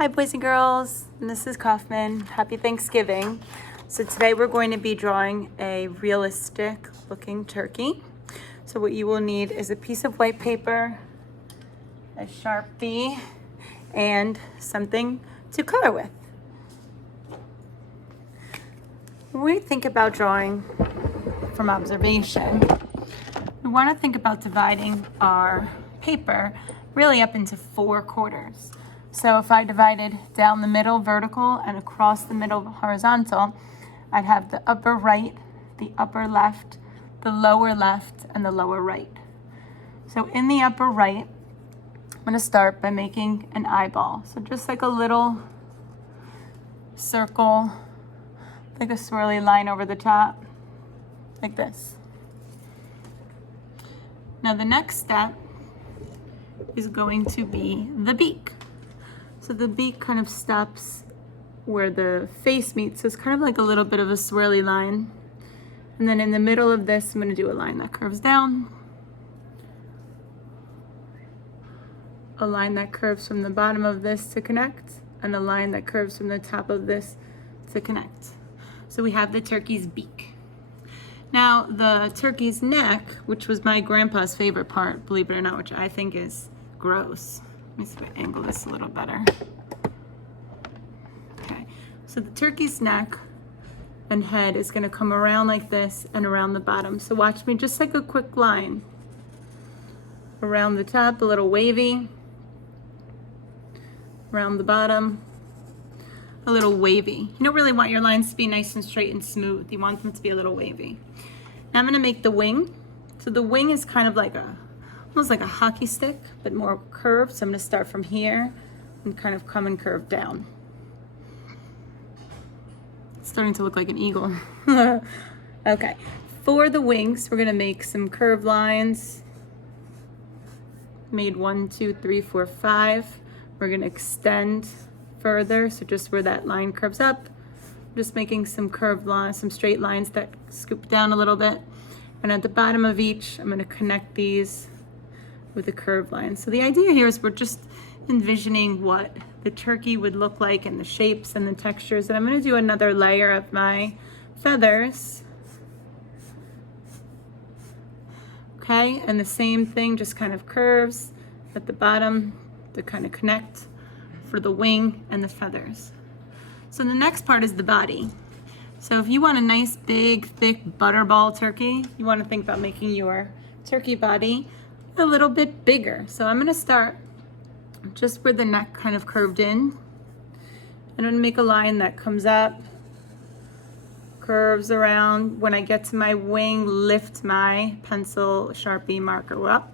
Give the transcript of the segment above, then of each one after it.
Hi boys and girls, Mrs. Kaufman. Happy Thanksgiving. So today we're going to be drawing a realistic looking turkey. So what you will need is a piece of white paper, a Sharpie, and something to color with. When we think about drawing from observation, we want to think about dividing our paper really up into 4 quarters. So if I divided down the middle vertical and across the middle horizontal, I'd have the upper right, the upper left, the lower left, and the lower right. So in the upper right, I'm going to start by making an eyeball. So just like a little circle, like a swirly line over the top, like this. Now the next step is going to be the beak. So the beak kind of stops where the face meets. So it's kind of like a little bit of a swirly line. And then in the middle of this, I'm going to do a line that curves down, a line that curves from the bottom of this to connect, and a line that curves from the top of this to connect. So we have the turkey's beak. Now the turkey's neck, which was my grandpa's favorite part, believe it or not, which I think is gross. Let me see if I angle this a little better. Okay, so the turkey's neck and head is going to come around like this and around the bottom. So watch me, just like a quick line. Around the top, a little wavy. Around the bottom, a little wavy. You don't really want your lines to be nice and straight and smooth. You want them to be a little wavy. Now I'm going to make the wing. So the wing is kind of like almost like a hockey stick, but more curved. So I'm going to start from here and kind of come and curve down. It's starting to look like an eagle. Okay, for the wings, we're going to make some curved lines. Made 1, 2, 3, 4, 5. We're going to extend further, so just where that line curves up, I'm just making some curved lines, some straight lines that scoop down a little bit. And at the bottom of each, I'm going to connect these with a curved line. So the idea here is we're just envisioning what the turkey would look like and the shapes and the textures. And I'm going to do another layer of my feathers. Okay, and the same thing, just kind of curves at the bottom to kind of connect for the wing and the feathers. So the next part is the body. So if you want a nice big thick butterball turkey, you want to think about making your turkey body a little bit bigger. So I'm going to start just where the neck kind of curved in. I'm going to make a line that comes up, curves around. When I get to my wing, lift my pencil Sharpie marker up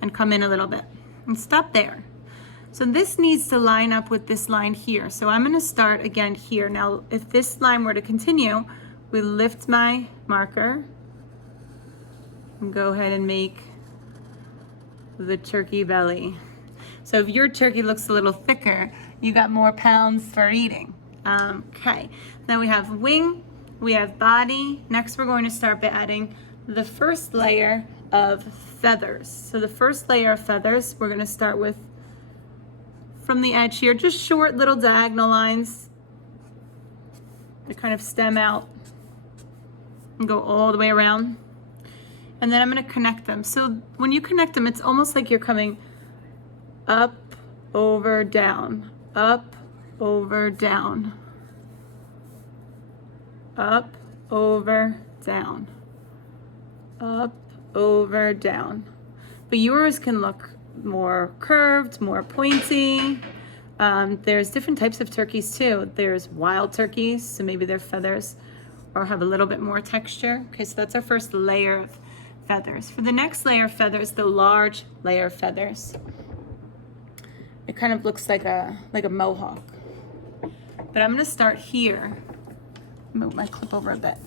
and come in a little bit and stop there. So this needs to line up with this line here. So I'm going to start again here. Now, if this line were to continue, we lift my marker and go ahead and make the turkey belly. So if your turkey looks a little thicker, you got more pounds for eating. Okay, then we have wing, we have body. Next, we're going to start by adding the first layer of feathers. So the first layer of feathers, we're going to start with from the edge here, just short little diagonal lines that kind of stem out and go all the way around. And then I'm going to connect them. So when you connect them, it's almost like you're coming up, over, down, up, over, down, up, over, down, up, over, down. But yours can look more curved, more pointy. There's different types of turkeys too. There's wild turkeys, so maybe their feathers or have a little bit more texture. Okay, so that's our first layer of feathers. For the next layer of feathers, the large layer of feathers, it kind of looks like a mohawk. But I'm going to start here. Move my clip over a bit.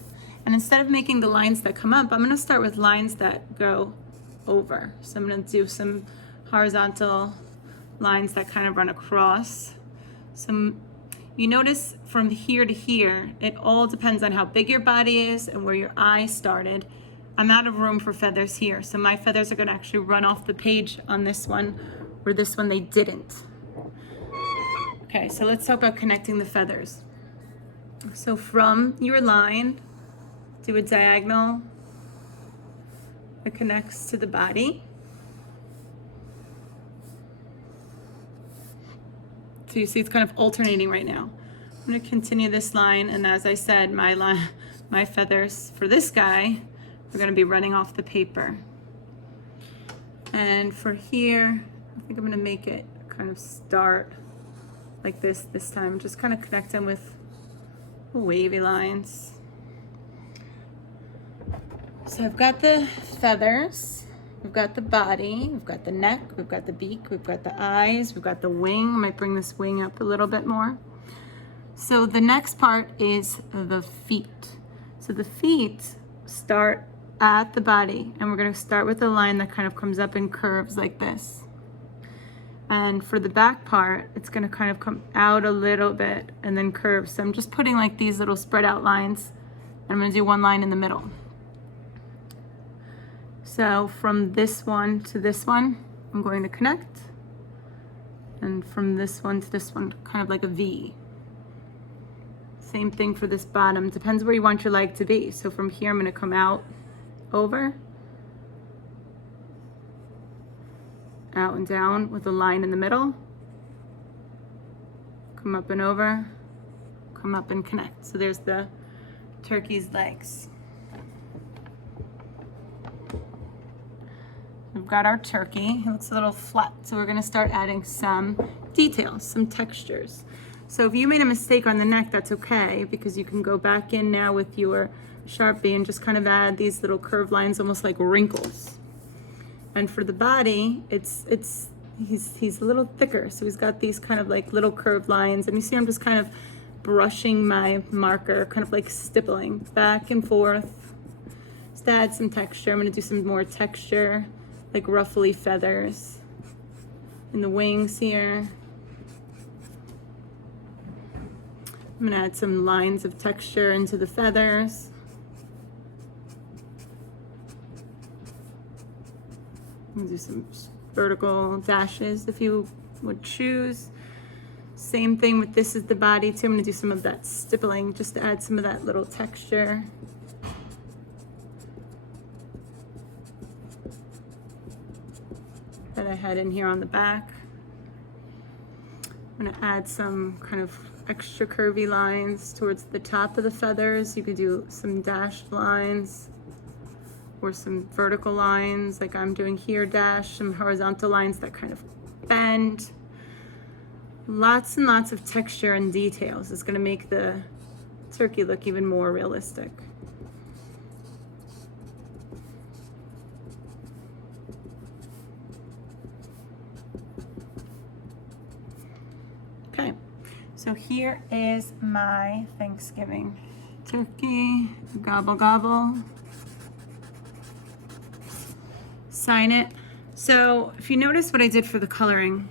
And instead of making the lines that come up, I'm going to start with lines that go over. So I'm going to do some horizontal lines that kind of run across. You notice from here to here, it all depends on how big your body is and where your eye started. I'm out of room for feathers here, so my feathers are going to actually run off the page on this one, where this one they didn't. Okay, so let's talk about connecting the feathers. So from your line, do a diagonal that connects to the body. So you see it's kind of alternating right now. I'm going to continue this line, and as I said, my feathers for this guy are going to be running off the paper. And for here, I think I'm going to make it kind of start like this time. Just kind of connect them with wavy lines. So I've got the feathers, we've got the body, we've got the neck, we've got the beak, we've got the eyes, we've got the wing. I might bring this wing up a little bit more. So the next part is the feet. So the feet start at the body, and we're going to start with a line that kind of comes up and curves like this. And for the back part, it's going to kind of come out a little bit and then curve. So I'm just putting like these little spread out lines. I'm going to do one line in the middle. So from this one to this one, I'm going to connect. And from this one to this one, kind of like a V. Same thing for this bottom. Depends where you want your leg to be. So from here, I'm going to come out, over, out and down with a line in the middle. Come up and over, come up and connect. So there's the turkey's legs. We've got our turkey. It looks a little flat, so we're going to start adding some details, some textures. So if you made a mistake on the neck, that's okay, because you can go back in now with your Sharpie and just kind of add these little curved lines, almost like wrinkles. And for the body, he's a little thicker, so he's got these kind of like little curved lines. And you see I'm just kind of brushing my marker, kind of like stippling back and forth. Just to add some texture. I'm going to do some more texture, like ruffly feathers in the wings here. I'm going to add some lines of texture into the feathers. I'm going to do some vertical dashes if you would choose. Same thing with this is the body too. I'm going to do some of that stippling just to add some of that little texture. That I had in here on the back. I'm going to add some kind of extra curvy lines towards the top of the feathers. You could do some dashed lines or some vertical lines like I'm doing here, dash, some horizontal lines that kind of bend. Lots and lots of texture and details. It's going to make the turkey look even more realistic. Okay, so here is my Thanksgiving turkey. Gobble, gobble. Sign it. So if you notice what I did for the coloring,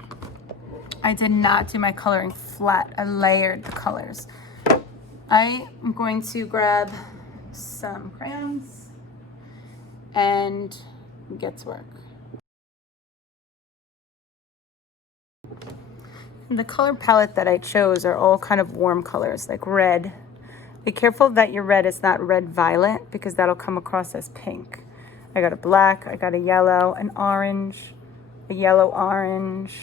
I did not do my coloring flat. I layered the colors. I am going to grab some crayons and get to work. The color palette that I chose are all kind of warm colors, like red. Be careful that your red is not red violet, because that'll come across as pink. I got a black, I got a yellow, an orange, a yellow orange,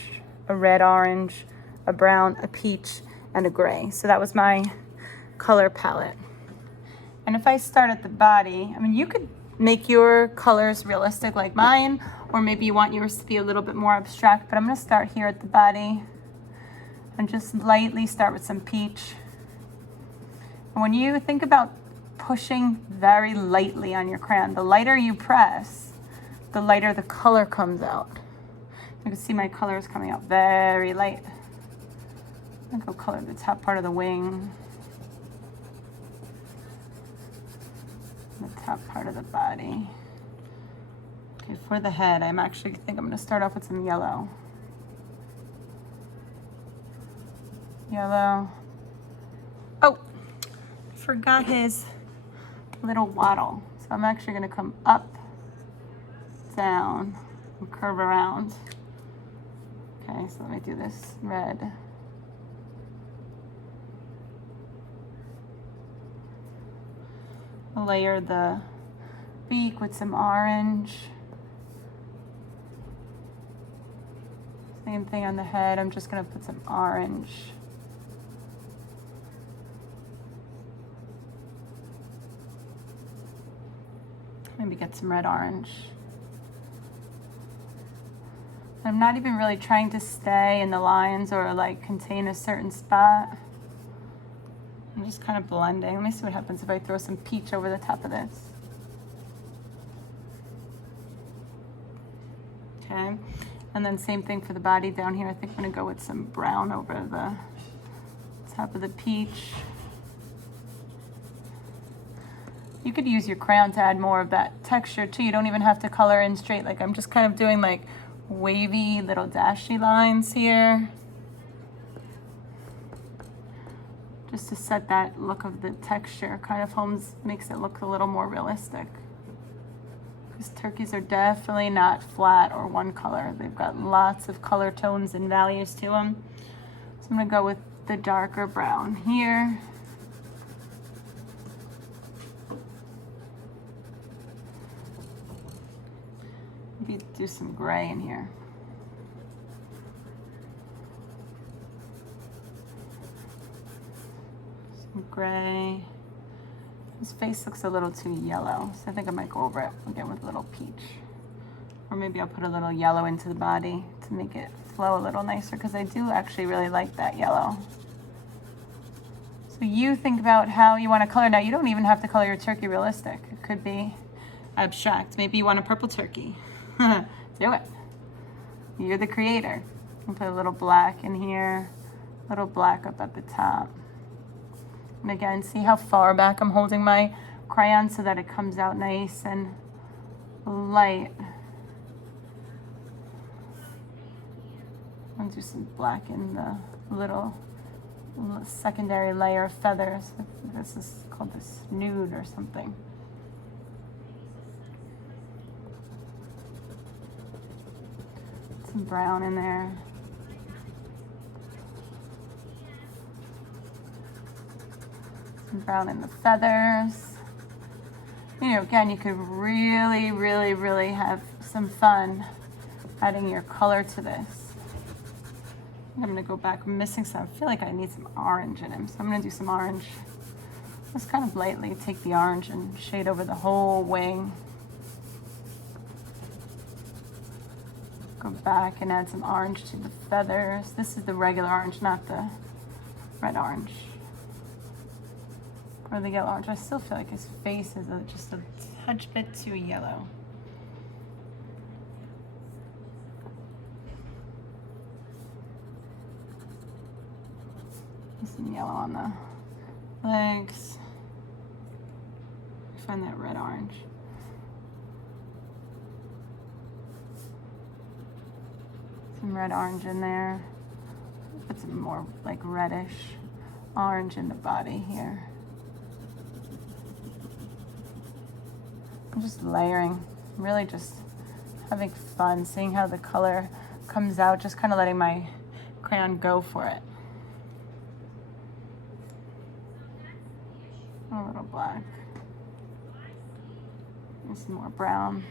a red orange, a brown, a peach, and a gray. So that was my color palette. And if I start at the body, I mean, you could make your colors realistic like mine, or maybe you want yours to be a little bit more abstract, but I'm gonna start here at the body and just lightly start with some peach. And when you think about pushing very lightly on your crayon, the lighter you press, the lighter the color comes out. You can see my color is coming out very light. I'm gonna go color the top part of the wing, the top part of the body. Okay, for the head, I'm gonna start off with some yellow. Yellow. Oh, forgot his little waddle. So I'm actually gonna come up, down, and curve around. Okay, so let me do this red. layer the beak with some orange. Same thing on the head. I'm just gonna put some orange. Maybe get some red orange. I'm not even really trying to stay in the lines or like contain a certain spot. I'm just kind of blending. Let me see what happens if I throw some peach over the top of this. Okay, and then same thing for the body down here. I think I'm gonna go with some brown over the top of the peach. You could use your crayon to add more of that texture too. You don't even have to color in straight. Like I'm just kind of doing like wavy little dashy lines here. Just to set that look of the texture. Kind of makes it look a little more realistic. Because turkeys are definitely not flat or one color. They've got lots of color tones and values to them. So I'm gonna go with the darker brown here. Maybe do some gray in here. Some gray. His face looks a little too yellow, so I think I might go over it again with a little peach. Or maybe I'll put a little yellow into the body to make it flow a little nicer, because I do actually really like that yellow. So you think about how you want to color. Now, you don't even have to color your turkey realistic. It could be abstract. Maybe you want a purple turkey. Do it. You're the creator. I'll put a little black in here, a little black up at the top. And again, see how far back I'm holding my crayon so that it comes out nice and light. I'll do some black in the little secondary layer of feathers. This is called this nude or something. Some brown in there. Some brown in the feathers. You know, again, you could really, really, really have some fun adding your color to this. I'm gonna go back, I'm missing some. I feel like I need some orange in him, so I'm gonna do some orange. Just kind of lightly take the orange and shade over the whole wing. Go back and add some orange to the feathers. This is the regular orange, not the red orange. Or the yellow orange. I still feel like his face is just a touch bit too yellow. Some yellow on the legs. Find that red orange. Some red orange in there. Put some more like reddish orange in the body here. I'm just layering, really just having fun, seeing how the color comes out, just kind of letting my crayon go for it. A little black. And some more brown.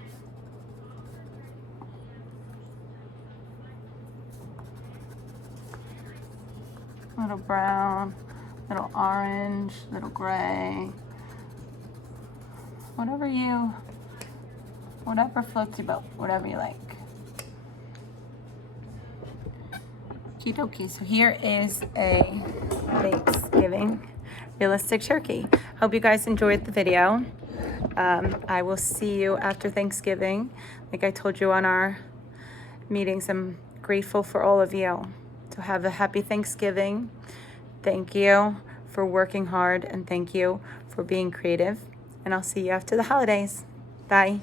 Little brown, little orange, little gray. Whatever floats your boat, whatever you like. Okie dokie, so here is a Thanksgiving realistic turkey. Hope you guys enjoyed the video. I will see you after Thanksgiving. Like I told you on our meetings, I'm grateful for all of you. So have a happy Thanksgiving. Thank you for working hard and thank you for being creative. And I'll see you after the holidays. Bye.